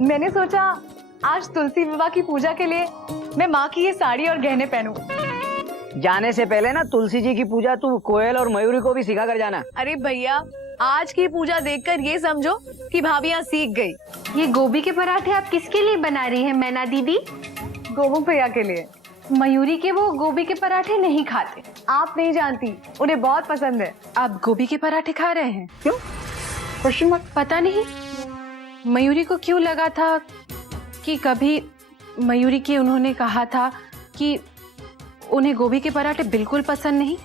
मैंने सोचा आज तुलसी विवाह की पूजा के लिए मैं माँ की ये साड़ी और गहने पहनूं। जाने से पहले ना तुलसी जी की पूजा तू कोयल और मयूरी को भी सिखा कर जाना। अरे भैया, आज की पूजा देखकर ये समझो कि भाभी यहाँ सीख गई। ये गोभी के पराठे आप किसके लिए बना रही हैं मैना दीदी? गोबू भैया के लिए। मयूरी के वो गोभी के पराठे नहीं खाते। आप नहीं जानती, उन्हें बहुत पसंद है। आप गोभी के पराठे खा रहे हैं? क्यों? Question mark. पता नहीं मयूरी को क्यों लगा था कि कभी मयूरी की उन्होंने कहा था कि उन्हें गोभी के पराठे बिल्कुल पसंद नहीं।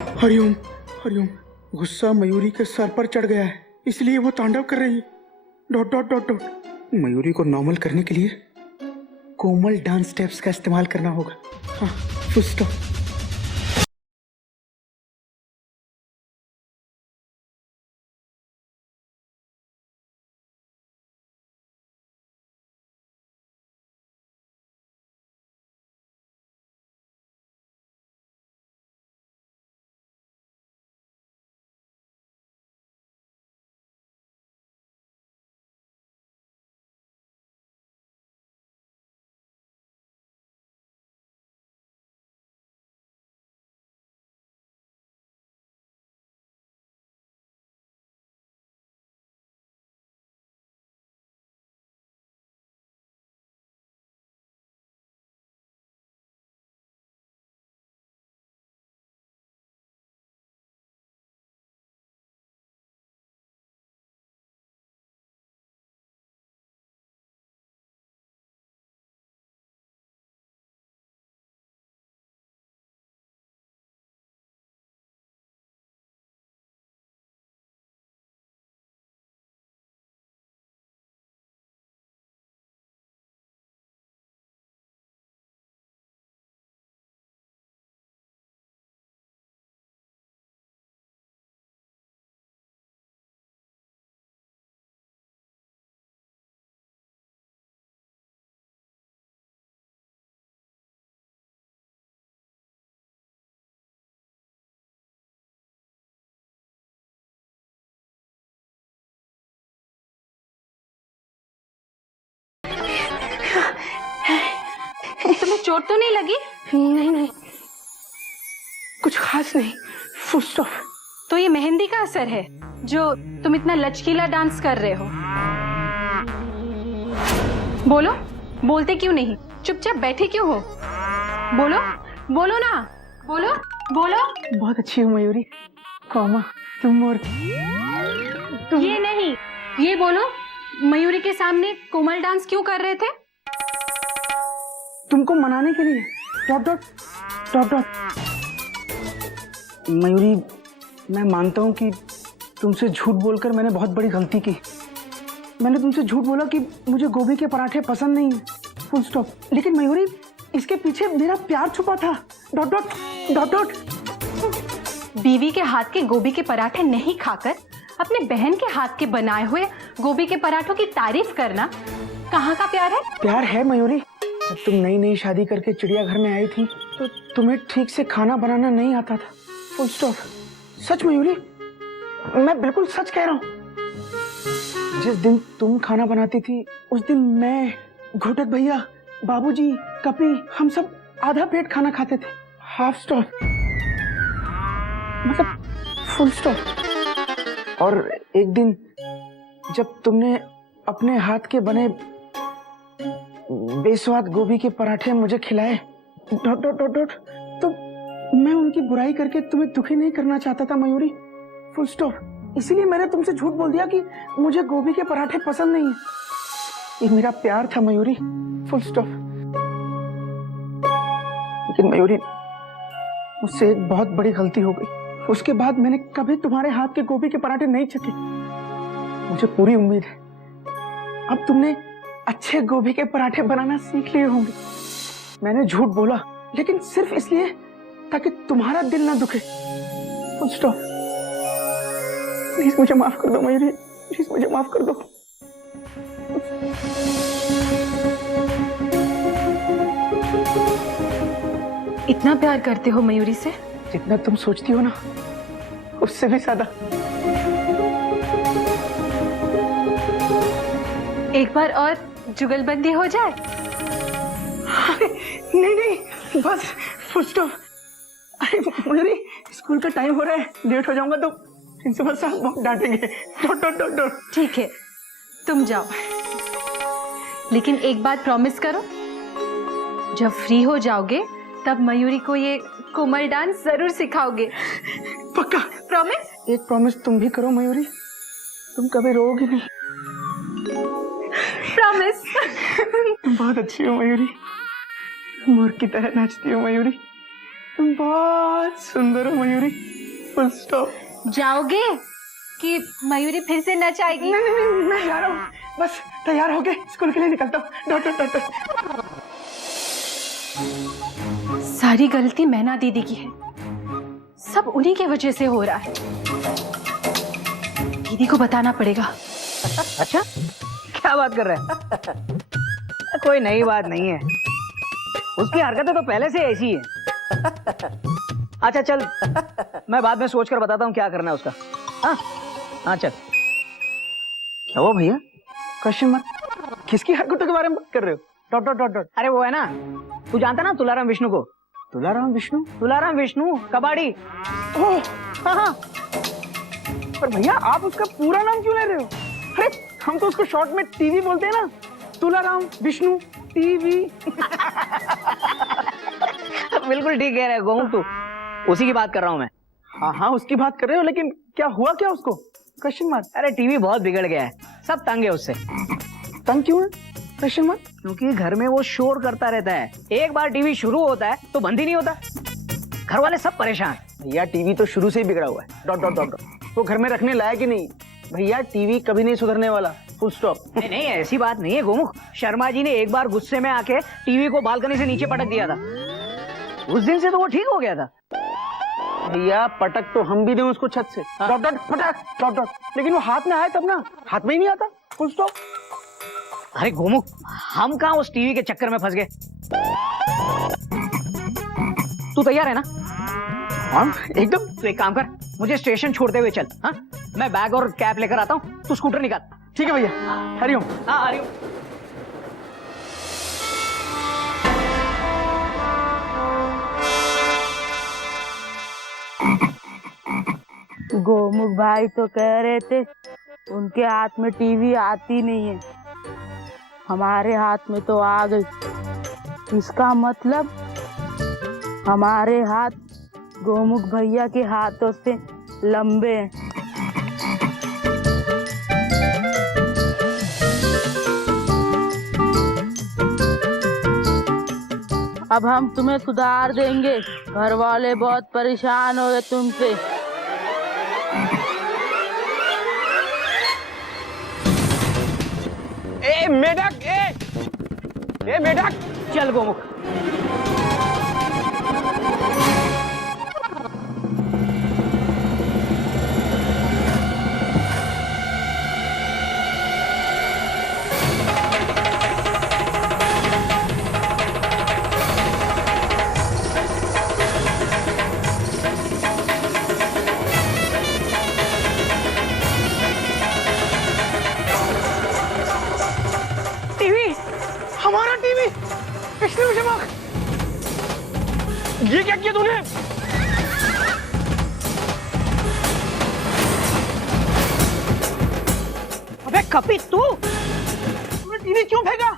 हरिओम हरिओम। गुस्सा मयूरी के सर पर चढ़ गया है, इसलिए वो तांडव कर रही है। Dot dot dot dot. Mayuri को नॉर्मल करने के लिए कोमल डांस स्टेप्स का इस्तेमाल करना होगा। हाँ, फुल स्टॉप। तुम्हें चोट तो नहीं लगी? नहीं नहीं, कुछ खास नहीं। Full stop. तो ये मेहंदी का असर है जो तुम इतना लचकीला डांस कर रहे हो। बोलो, बोलते क्यों नहीं? चुपचाप बैठे क्यों हो? बोलो बोलो ना, बोलो बोलो। बहुत अच्छी हो मयूरी। कौमा, तुम और ये नहीं, ये बोलो, मयूरी के सामने कोमल डांस क्यों कर रहे थे? तुमको मनाने के लिए। Dot dot dot dot. Mayuri, मैं मानता हूँ कि तुमसे झूठ बोलकर मैंने बहुत बड़ी गलती की। मैंने तुमसे झूठ बोला कि मुझे गोभी के पराठे पसंद नहीं है। Full stop. लेकिन मयूरी, इसके पीछे मेरा प्यार छुपा था। Dot dot dot dot. बीवी के हाथ के गोभी के पराठे नहीं खाकर अपने बहन के हाथ के बनाए हुए गोभी के पराठों की तारीफ करना कहाँ का प्यार है? प्यार है मयूरी। जब तुम नई नई शादी करके चिड़ियाघर में आई थी तो तुम्हें ठीक से खाना बनाना नहीं आता था। Full stop. सच मयूरी, मैं बिल्कुल सच कह रहा हूँ। जिस दिन तुम खाना बनाती थी उस दिन मैं, घोटक भैया, बाबूजी, कपी, हम सब आधा पेट खाना खाते थे। हाफ स्टॉप, मतलब फुल स्टॉप। और एक दिन जब तुमने अपने हाथ के बने बेस्वाद गोभी के पराठे मुझे खिलाए, डॉट डॉट डॉट डॉट, तो मैं उनकी बुराई करके तुम्हें दुखी नहीं करना चाहता था मयूरी। Full stop. इसीलिए मैंने तुमसे झूठ बोल दिया कि मुझे गोभी के पराठे पसंद नहीं है। ये मेरा प्यार था मयूरी, फुल स्टॉप। लेकिन मयूरी, मुझसे एक बहुत बड़ी गलती हो गई। उसके बाद मैंने कभी तुम्हारे हाथ के गोभी के पराठे नहीं चखे। मुझे पूरी उम्मीद है अब तुमने अच्छे गोभी के पराठे बनाना सीख लिए होंगे। मैंने झूठ बोला, लेकिन सिर्फ इसलिए ताकि तुम्हारा दिल ना दुखे। Full stop. प्लीज मुझे माफ कर दो मयूरी, प्लीज मुझे माफ कर दो। इतना प्यार करते हो मयूरी से? जितना तुम सोचती हो ना, उससे भी ज्यादा। एक बार और जुगलबंदी हो जाए? नहीं नहीं, बस फुल स्टॉप। अरे मयूरी, स्कूल का टाइम हो रहा है, लेट हो जाऊंगा तो प्रिंसिपल साहब बहुत डांटेंगे। Don't don't don't don't. ठीक है, तुम जाओ, लेकिन एक बात प्रॉमिस करो, जब फ्री हो जाओगे तब मयूरी को ये कोमल डांस जरूर सिखाओगे। पक्का? प्रॉमिस? एक प्रॉमिस तुम भी करो मयूरी, तुम कभी रोओगी नहीं। प्रॉमिस। तुम बहुत अच्छी हो मयूरी, मोर की तरह नाचती हो मयूरी, तुम बहुत सुंदर हो मयूरी, फुल स्टॉप। जाओगे कि मयूरी फिर से नचाएगी? नहीं नहीं नहीं, मैं जा रहा हूँ, बस तैयार होके स्कूल के लिए निकलता हूँ। Dot dot dot dot. सारी गलती मैना दीदी की है, सब उन्हीं के वजह से हो रहा है। दीदी को बताना पड़ेगा। अच्छा, क्या बात कर रहे हैं? कोई नई बात नहीं है, उसकी हरकतें तो पहले से ऐसी है। अच्छा चल, मैं बाद में सोचकर बताता हूँ क्या करना है उसका। हाँ हाँ चल। क्या हुआ भैया? क्वेश्चन मत, किसकी हरकतों के बारे में बात कर रहे हो? Dot dot dot dot. अरे वो है ना, तू जानता ना तुलाराम विष्णु को? तुलाराम विष्णु? तुलाराम विष्णु कबाड़ी। ओह हाँ हाँ, पर भैया आप उसका पूरा नाम क्यों ले रहे हो? अरे हम तो उसको शॉर्ट में टीवी बोलते हैं ना, तुलाराम विष्णु टीवी। बिल्कुल ठीक कह रहे हो गोमू, तू उसी की बात कर रहा हूँ मैं। हाँ हाँ उसकी बात कर रहे हो, लेकिन क्या हुआ क्या उसको? Question mark. अरे टीवी बहुत बिगड़ गया है, सब तंग है उससे। तंग क्यों है? Question mark. क्योंकि घर में वो शोर करता रहता है, एक बार टीवी शुरू होता है तो बंद ही नहीं होता, घर वाले सब परेशान। भैया टीवी तो शुरू से ही बिगड़ा हुआ है, डॉट डॉट डॉट डॉट। वो घर में रखने लायक ही नहीं। भैया टीवी कभी नहीं सुधरने वाला, फुल स्टॉप। नहीं नहीं ऐसी बात नहीं है गोमुख, शर्मा जी ने एक बार गुस्से में आके टीवी को बालकनी से नीचे पटक दिया था, उस दिन से तो वो ठीक हो गया था। भैया पटक तो हम भी दें उसको छत से, डॉट डॉट पटक डॉट डॉट, लेकिन वो हाथ में आए तब ना, हाथ में ही नहीं आता, फुल स्टॉप। अरे गोमुख, हम कहाँ उस टीवी के चक्कर में फंस गए। तू तैयार है ना? हाँ एकदम। तो एक काम कर, मुझे स्टेशन छोड़ते हुए चल। हाँ मैं बैग और कैप लेकर आता हूँ, तू स्कूटर निकाल। ठीक है भैया, हरिओम। हाँ हरिओम। गोमुख भाई तो कह रहे थे उनके हाथ में टीवी आती नहीं है, हमारे हाथ में तो आ गई। इसका मतलब हमारे हाथ गोमुख भैया के हाथों से लंबे हैं। अब हम तुम्हें सुधार देंगे, घर वाले बहुत परेशान हो गए तुमसे। ए मेढक, ए मेढक। चल गोमुख। हमारा टीवी पिछले में चमक। ये क्या किया तूने? अबे कपित, तूने टीवी क्यों फेंका?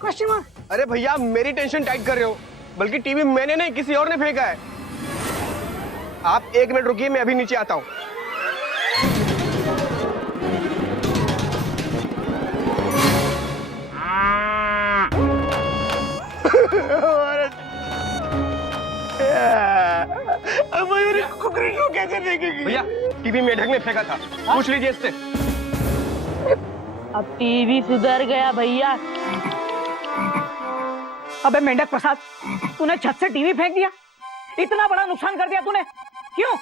Question mark. अरे भैया मेरी टेंशन टाइट कर रहे हो, बल्कि टीवी मैंने नहीं किसी और ने फेंका है। आप 1 मिनट रुकिए, मैं अभी नीचे आता हूँ। अब मयूरी कुकरी को कैसे देखेगी? भैया टीवी मेढक ने फेंका था, पूछ लीजिए इससे। अब टीवी सुधर गया भैया। अबे मेंढक प्रसाद, तूने छत से टीवी फेंक दिया, इतना बड़ा नुकसान कर दिया तूने, क्यों?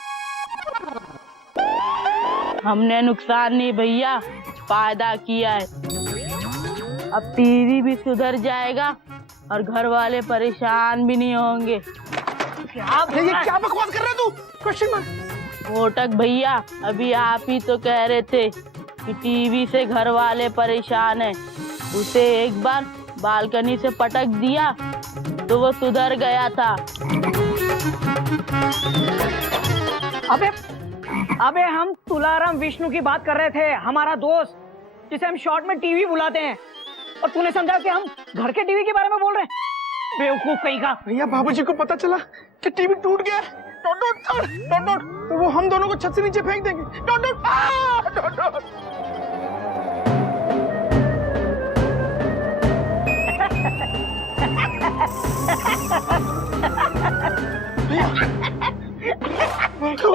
हमने नुकसान नहीं भैया, फायदा किया है। अब टीवी भी सुधर जाएगा और घर वाले परेशान भी नहीं होंगे। ये क्या बकवास कर रहे तू? Question mark. कोटक भैया, अभी आप ही तो कह रहे थे कि टीवी से घर वाले परेशान हैं। उसे एक बार बालकनी से पटक दिया तो वो सुधर गया था। अबे हम तुलाराम विष्णु की बात कर रहे थे, हमारा दोस्त जिसे हम शॉर्ट में टीवी बुलाते हैं, और तूने समझा कि हम घर के टीवी के बारे में बोल रहे हैं? बेवकूफ कहीं का। भैया बाबूजी को पता चला कि टीवी टूट गया, तो वो हम दोनों को छत से नीचे फेंक देंगे।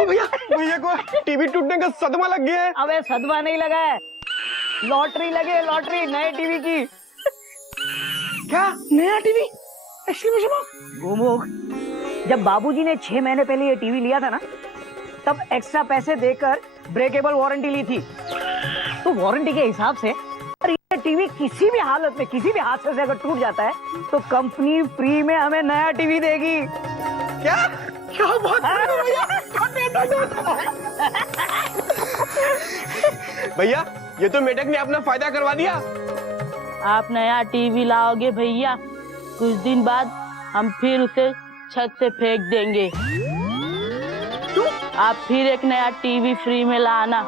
भैया भैया को टीवी टूटने का सदमा लग गया है। अबे सदमा नहीं लगा है, लॉटरी लगे, लॉटरी नए टीवी की। क्या नया टीवी? गोमुख, जब बाबूजी ने 6 महीने पहले ये टीवी लिया था ना, तब एक्स्ट्रा पैसे देकर ब्रेकेबल वारंटी ली थी। तो वारंटी के हिसाब से और ये टीवी किसी भी हालत में, किसी भी हादसे से अगर टूट जाता है तो कंपनी फ्री में हमें नया टीवी देगी। क्या क्या बात कर रहे हो भैया? भैया ये तो मेढक ने अपना फायदा करवा दिया। आप नया टीवी लाओगे भैया, कुछ दिन बाद हम फिर उसे छत से फेंक देंगे। आप फिर एक नया टीवी फ्री में लाना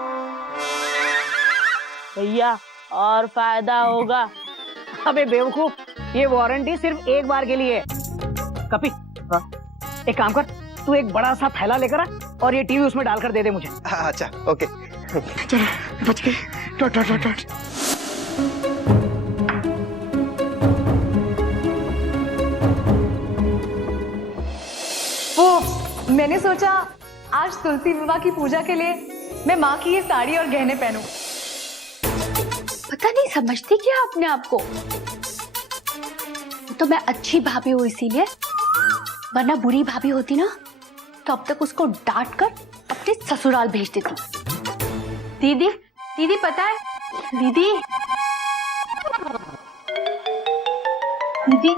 भैया, और फायदा होगा। अबे बेवकूफ, ये वारंटी सिर्फ एक बार के लिए है। कपी, एक काम कर, तू एक बड़ा सा थैला लेकर आ और ये टीवी उसमें डालकर दे दे मुझे। अच्छा ओके, चलो बच गए। Dot dot dot dot. वो मैंने सोचा आज तुलसी विवाह की पूजा के लिए मैं माँ की ये साड़ी और गहने पहनूं। पता नहीं समझती क्या अपने आप को। तो मैं अच्छी भाभी हूँ इसीलिए, वरना बुरी भाभी होती ना तो अब तक उसको डांट कर अपने ससुराल भेज देती। दीदी, दीदी पता है, दीदी, दीदी,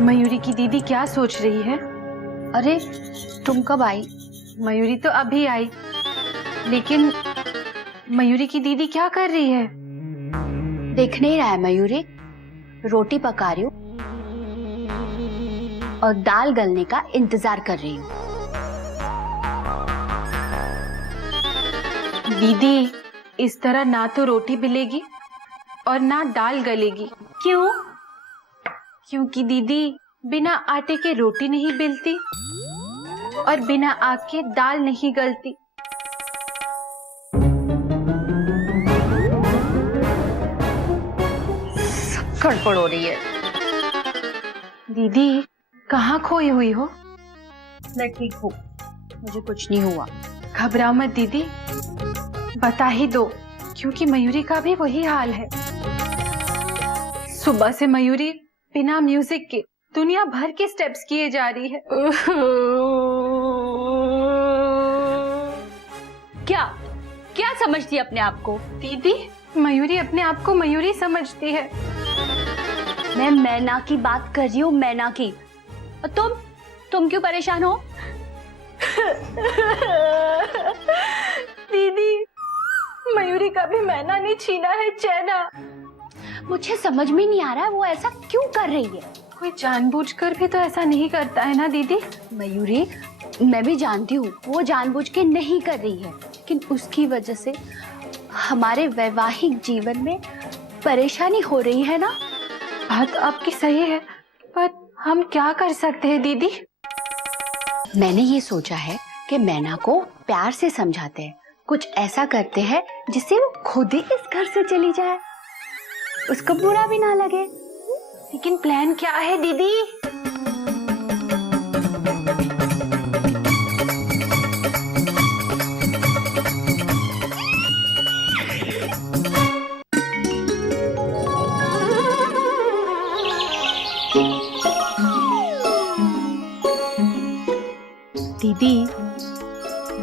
मयूरी की दीदी क्या सोच रही है? अरे तुम कब आई? मयूरी तो अभी आई, लेकिन मयूरी की दीदी क्या कर रही है? देख नहीं रहा है मयूरी, रोटी पका रही हूँ और दाल गलने का इंतजार कर रही हूँ। दीदी, इस तरह ना तो रोटी मिलेगी और ना दाल गलेगी। क्यों? क्योंकि दीदी बिना आटे के रोटी नहीं बेलती और बिना आग के दाल नहीं गलती। गड़बड़ हो रही है। दीदी कहाँ खोई हुई हो? मैं ठीक हूँ, मुझे कुछ नहीं हुआ। घबराओ मत दीदी, बता ही दो, क्योंकि मयूरी का भी वही हाल है। सुबह से मयूरी बिना म्यूजिक के दुनिया भर के स्टेप्स किए जा रही है। क्या क्या समझती है अपने आप को? दीदी, मयूरी अपने आप को मयूरी समझती है। मैं मैना की बात कर रही हूँ, मैना की। और तुम क्यों परेशान हो? दीदी, मयूरी का भी मैना ने छीना है चैना। मुझे समझ में नहीं आ रहा है वो ऐसा क्यों कर रही है। कोई जानबूझकर भी तो ऐसा नहीं करता है ना दीदी। मयूरी, मैं भी जानती हूँ वो जानबूझ के नहीं कर रही है, लेकिन उसकी वजह से हमारे वैवाहिक जीवन में परेशानी हो रही है ना। बात आपकी सही है, पर हम क्या कर सकते हैं दीदी? मैंने ये सोचा है कि मैना को प्यार से समझाते हैं, कुछ ऐसा करते हैं जिससे वो खुद ही इस घर से चली जाए, उसको बुरा भी ना लगे। लेकिन प्लान क्या है दीदी? दीदी,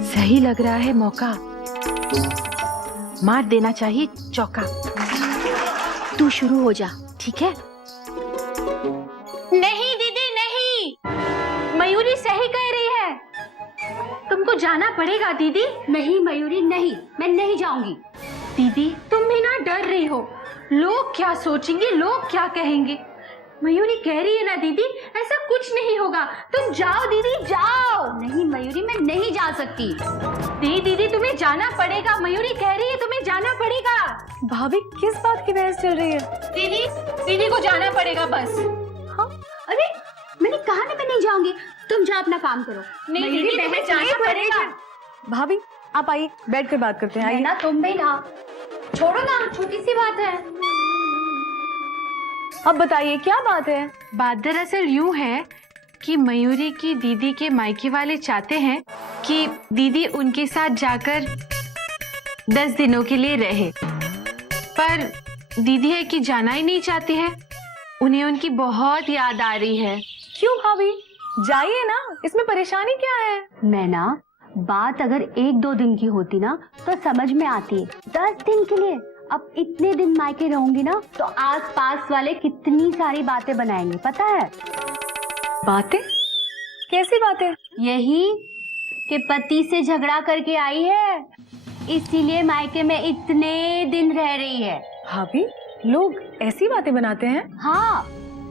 सही लग रहा है मौका, मार देना चाहिए चौका। तू शुरू हो जा, ठीक है? नहीं दीदी नहीं, मयूरी सही कह रही है, तुमको जाना पड़ेगा दीदी। नहीं मयूरी नहीं, मैं नहीं जाऊंगी। दीदी तुम भी ना डर रही हो, लोग क्या सोचेंगे, लोग क्या कहेंगे। मयूरी कह रही है ना दीदी, ऐसा कुछ नहीं होगा, तुम जाओ दीदी जाओ। नहीं मयूरी, मैं नहीं जा सकती। नहीं दीदी तुम्हें जाना पड़ेगा, मयूरी कह रही है तुम्हें जाना पड़ेगा। भाभी किस बात की बहस चल रही है? दीदी दीदी को जाना पड़ेगा बस। हाँ? अरे मैंने कहा ना मैं नहीं जाऊंगी, तुम जा अपना काम करो। नहीं मयूरी, दीदी तुम्हें जाना पड़ेगा। भाभी आप आइए, बैठ कर बात करते हैं, आइए। ना तुम भी ना, छोड़ो ना, छोटी सी बात है। अब बताइए क्या बात है? बात दरअसल यूं है कि मयूरी की दीदी के मायके वाले चाहते हैं कि दीदी उनके साथ जाकर 10 दिनों के लिए रहे, पर दीदी है कि जाना ही नहीं चाहती है, उन्हें उनकी बहुत याद आ रही है। क्यों भाभी, जाइए ना, इसमें परेशानी क्या है? मैं ना, बात अगर 1-2 दिन की होती ना तो समझ में आती है, 10 दिन के लिए अब इतने दिन मायके रहूंगी ना तो आस-पास वाले कितनी सारी बातें बनाएंगे, पता है? बातें? कैसी बातें? यही कि पति से झगड़ा करके आई है, इसीलिए मायके में इतने दिन रह रही है। भाभी लोग ऐसी बातें बनाते हैं? हाँ,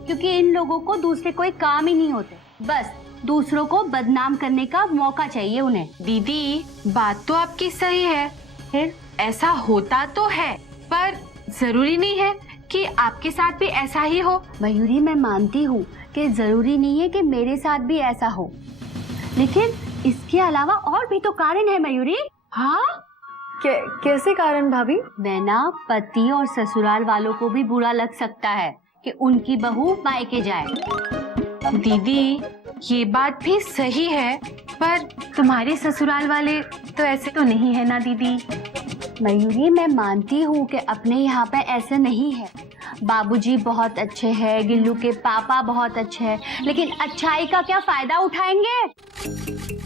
क्योंकि इन लोगों को दूसरे कोई काम ही नहीं होते, बस दूसरों को बदनाम करने का मौका चाहिए उन्हें। दीदी बात तो आपकी सही है, फिर ऐसा होता तो है, पर जरूरी नहीं है कि आपके साथ भी ऐसा ही हो। मयूरी, मैं मानती हूँ कि जरूरी नहीं है कि मेरे साथ भी ऐसा हो, लेकिन इसके अलावा और भी तो कारण है मयूरी। हाँ? कैसे कारण भाभी? नैना, पति और ससुराल वालों को भी बुरा लग सकता है कि उनकी बहू मायके जाए। दीदी ये बात भी सही है, पर तुम्हारे ससुराल वाले तो ऐसे तो नहीं है ना दीदी। मयूरी, मैं मानती हूँ कि अपने यहाँ पे ऐसे नहीं है, बाबूजी बहुत अच्छे हैं, गिल्लू के पापा बहुत अच्छे हैं, लेकिन अच्छाई का क्या फायदा उठाएंगे?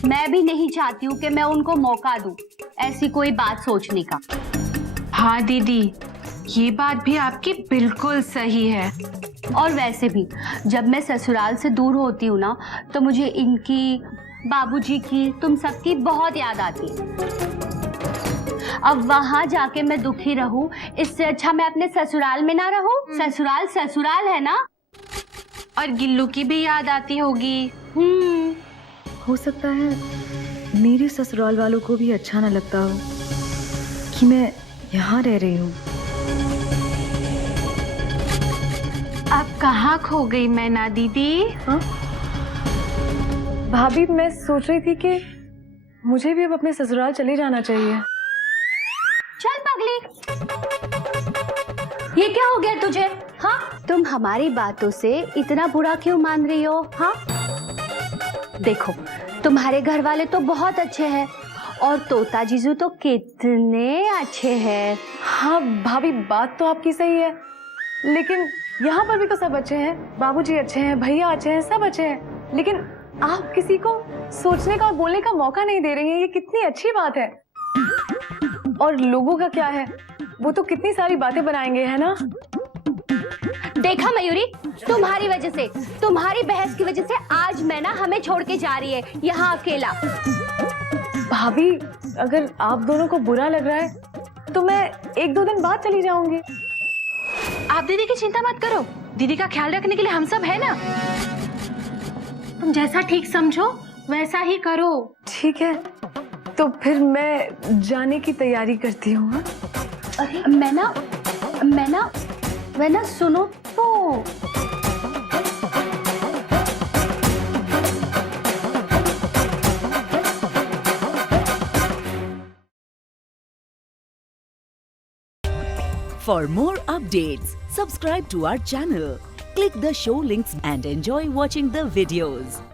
मैं भी नहीं चाहती हूँ कि मैं उनको मौका दूँ ऐसी कोई बात सोचने का। हाँ दीदी, ये बात भी आपकी बिल्कुल सही है। और वैसे भी जब मैं ससुराल से दूर होती हूँ ना तो मुझे इनकी, बाबूजी की, तुम सबकी बहुत याद आती है। अब वहाँ जाके मैं दुखी रहूं, इससे अच्छा मैं अपने ससुराल में ना रहूं। ससुराल ससुराल है ना। और गिल्लू की भी याद आती होगी। हो सकता है मेरे ससुराल वालों को भी अच्छा न लगता हो कि मैं यहाँ रह रही हूँ। अब कहाँ खो गई मैना दीदी? हाँ? भाभी मैं सोच रही थी कि मुझे भी अब अपने ससुराल चले जाना चाहिए। चल पगली, ये क्या हो गया तुझे? हाँ, तुम हमारी बातों से इतना बुरा क्यों मान रही हो? हाँ, देखो तुम्हारे घर वाले तो बहुत अच्छे हैं और तोता जीजू तो कितने अच्छे हैं। हाँ भाभी, बात तो आपकी सही है, लेकिन यहाँ पर भी तो सब अच्छे हैं, बाबूजी अच्छे हैं, भैया अच्छे हैं, सब अच्छे हैं, लेकिन आप किसी को सोचने का और बोलने का मौका नहीं दे रही हैं। ये कितनी अच्छी बात है। और लोगों का क्या है, वो तो कितनी सारी बातें बनाएंगे, है ना? देखा मयूरी, तुम्हारी वजह से, तुम्हारी बहस की वजह से आज मैं ना हमें छोड़ के जा रही है यहाँ अकेला। भाभी अगर आप दोनों को बुरा लग रहा है तो मैं 1-2 दिन बाद चली जाऊंगी। आप दीदी की चिंता मत करो, दीदी का ख्याल रखने के लिए हम सब है ना। तुम जैसा ठीक समझो वैसा ही करो। ठीक है, तो फिर मैं जाने की तैयारी करती हूँ। हाँ? अरे मैं ना सुनो तो। For more updates, subscribe to our channel, click the show links and enjoy watching the videos.